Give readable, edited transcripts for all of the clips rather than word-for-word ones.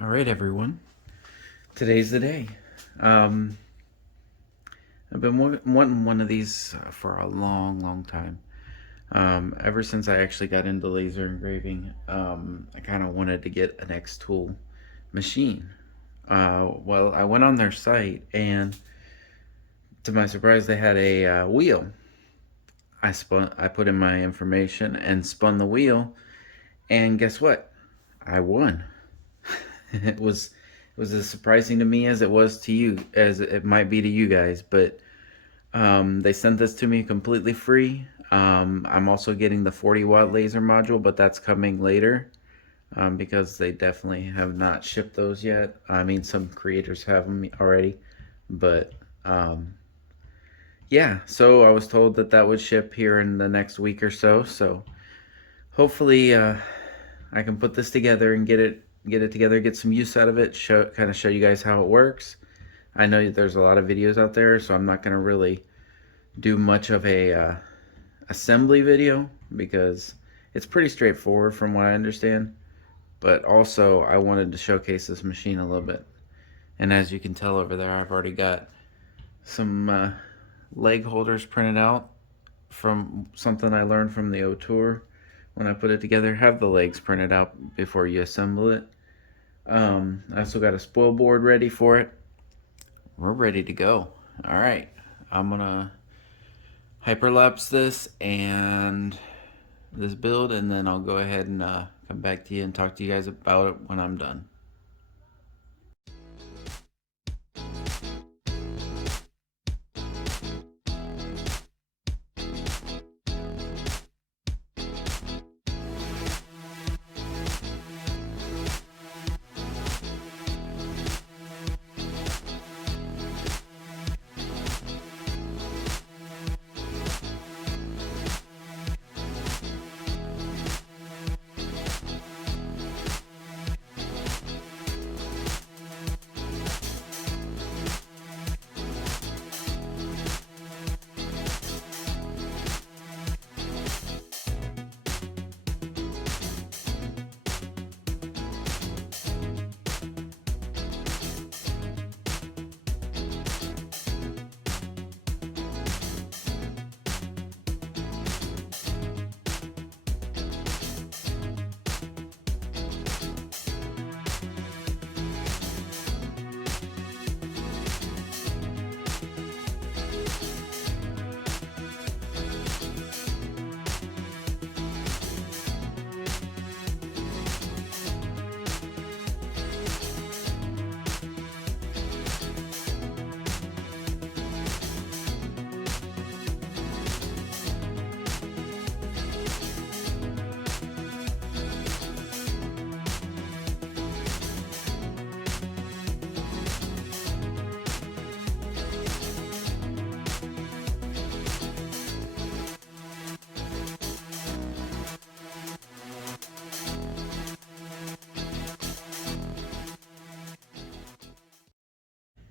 All right, everyone. Today's the day. Um, I've been wanting one of these for a long time. Ever since I actually got into laser engraving, I kind of wanted to get an XTOOL machine. Well, I went on their site, and to my surprise, they had a wheel. I put in my information and spun the wheel, and guess what? I won. It was as surprising to me as it was to you, as it might be to you guys. But they sent this to me completely free. I'm also getting the 40-watt laser module, but that's coming later because they definitely have not shipped those yet. I mean, some creators have them already, but yeah. So I was told that that would ship here in the next week or so. So hopefully, I can put this together and get it together, get some use out of it, show you guys how it works. I know there's a lot of videos out there, so I'm not gonna really do much of a assembly video because it's pretty straightforward from what I understand. But also, I wanted to showcase this machine a little bit. And as you can tell over there, I've already got some leg holders printed out from something I learned from the O Tour. When I put it together, have the legs printed out before you assemble it. I also got a spoil board ready for it. We're ready to go. All right, I'm gonna hyperlapse this and this build, and then I'll go ahead and come back to you and talk to you guys about it when I'm done.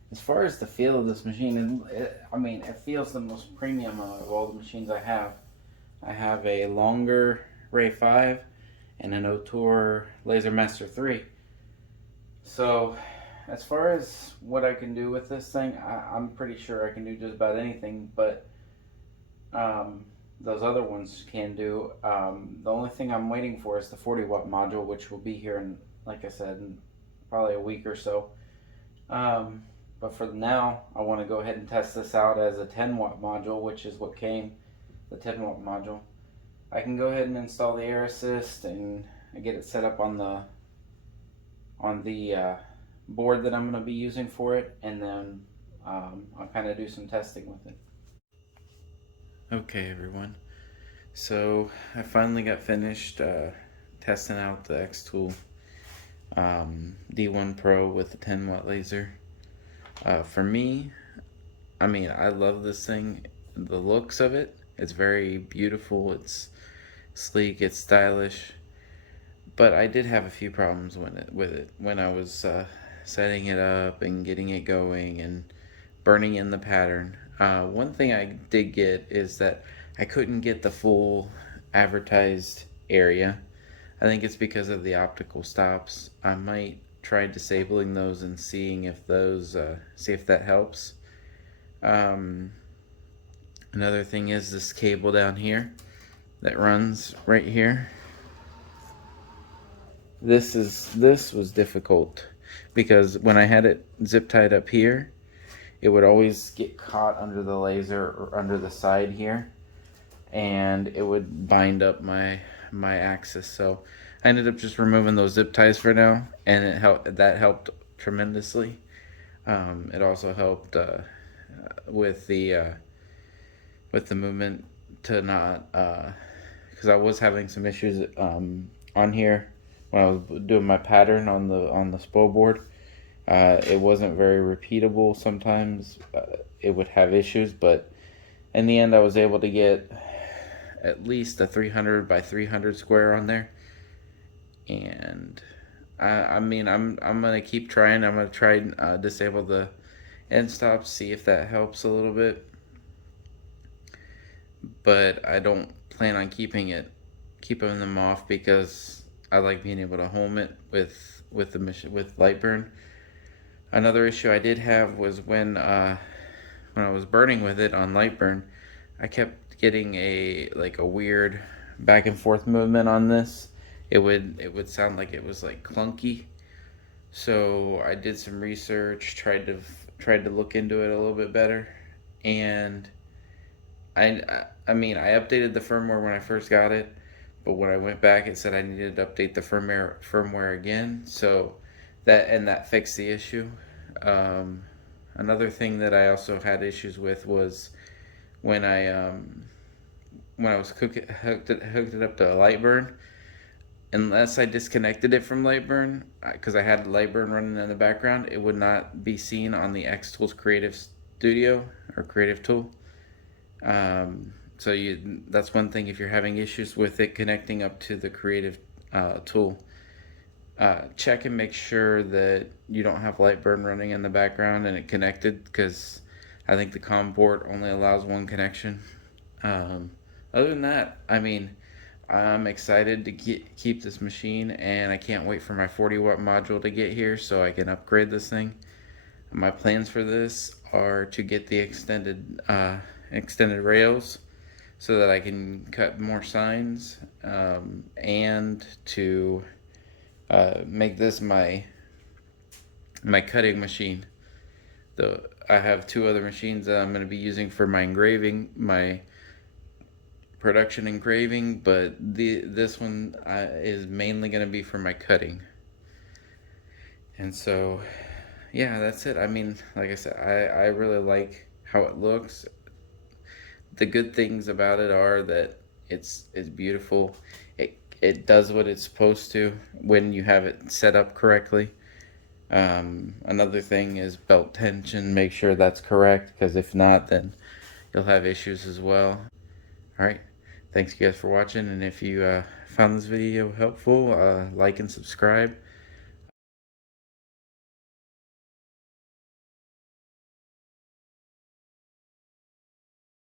As far as the feel of this machine, I mean, it feels the most premium of all the machines I have. I have a longer Ray 5 and an O'Tour Laser Master 3. So, as far as what I can do with this thing, I'm pretty sure I can do just about anything, but um, those other ones can do. The only thing I'm waiting for is the 40-watt module, which will be here in, like I said, in probably a week or so. Um, but for now, I want to go ahead and test this out as a 10-watt module, which is what came, the 10-watt module. I can go ahead and install the air assist and get it set up on the board that I'm going to be using for it, and then I'll kind of do some testing with it. Okay, everyone. So I finally got finished testing out the XTOOL D1 Pro with the 10-watt laser. For me, I mean, I love this thing. The looks of it, it's very beautiful. It's sleek. It's stylish. But I did have a few problems with it when I was setting it up and getting it going and burning in the pattern. One thing I did get is that I couldn't get the full advertised area. I think it's because of the optical stops. I might tried disabling those and seeing if those see if that helps. Um, Another thing is this cable down here that runs right here. This was difficult because when I had it zip tied up here, it would always get caught under the laser or under the side here, and it would bind up my axis. So I ended up just removing those zip ties for now, and that helped tremendously. It also helped with the movement to not, because I was having some issues on here when I was doing my pattern on the SPO board. It wasn't very repeatable. Sometimes it would have issues, but in the end I was able to get at least a 300 by 300 square on there. And I mean, I'm gonna keep trying. I'm gonna try and disable the end stops, see if that helps a little bit. But I don't plan on keeping them off, because I like being able to home it with the mission with Lightburn. Another issue I did have was when I was burning with it on Lightburn, I kept getting a weird back and forth movement on this. It would sound like it was like clunky. So I did some research, tried to look into it a little bit better, and I mean, I updated the firmware when I first got it, but when I went back, it said I needed to update the firmware again. So that fixed the issue. Another thing that I also had issues with was when I was hooked it up to Lightburn. Unless I disconnected it from Lightburn, because I had Lightburn running in the background, it would not be seen on the XTOOL's Creative Studio or Creative Tool. So that's one thing. If you're having issues with it connecting up to the Creative Tool, check and make sure that you don't have Lightburn running in the background and it connected, because I think the COM port only allows one connection. Other than that, I mean, I'm excited to keep this machine, and I can't wait for my 40-watt module to get here so I can upgrade this thing. My plans for this are to get the extended rails so that I can cut more signs, and to make this my cutting machine. I have two other machines that I'm going to be using for my engraving, my production engraving, but this one is mainly going to be for my cutting. And so, yeah, that's it. I mean, like I said, I really like how it looks. The good things about it are that it's beautiful. It does what it's supposed to when you have it set up correctly. Another thing is belt tension. Make sure that's correct, because if not, then you'll have issues as well. Alright, thanks you guys for watching, and if you found this video helpful, like and subscribe.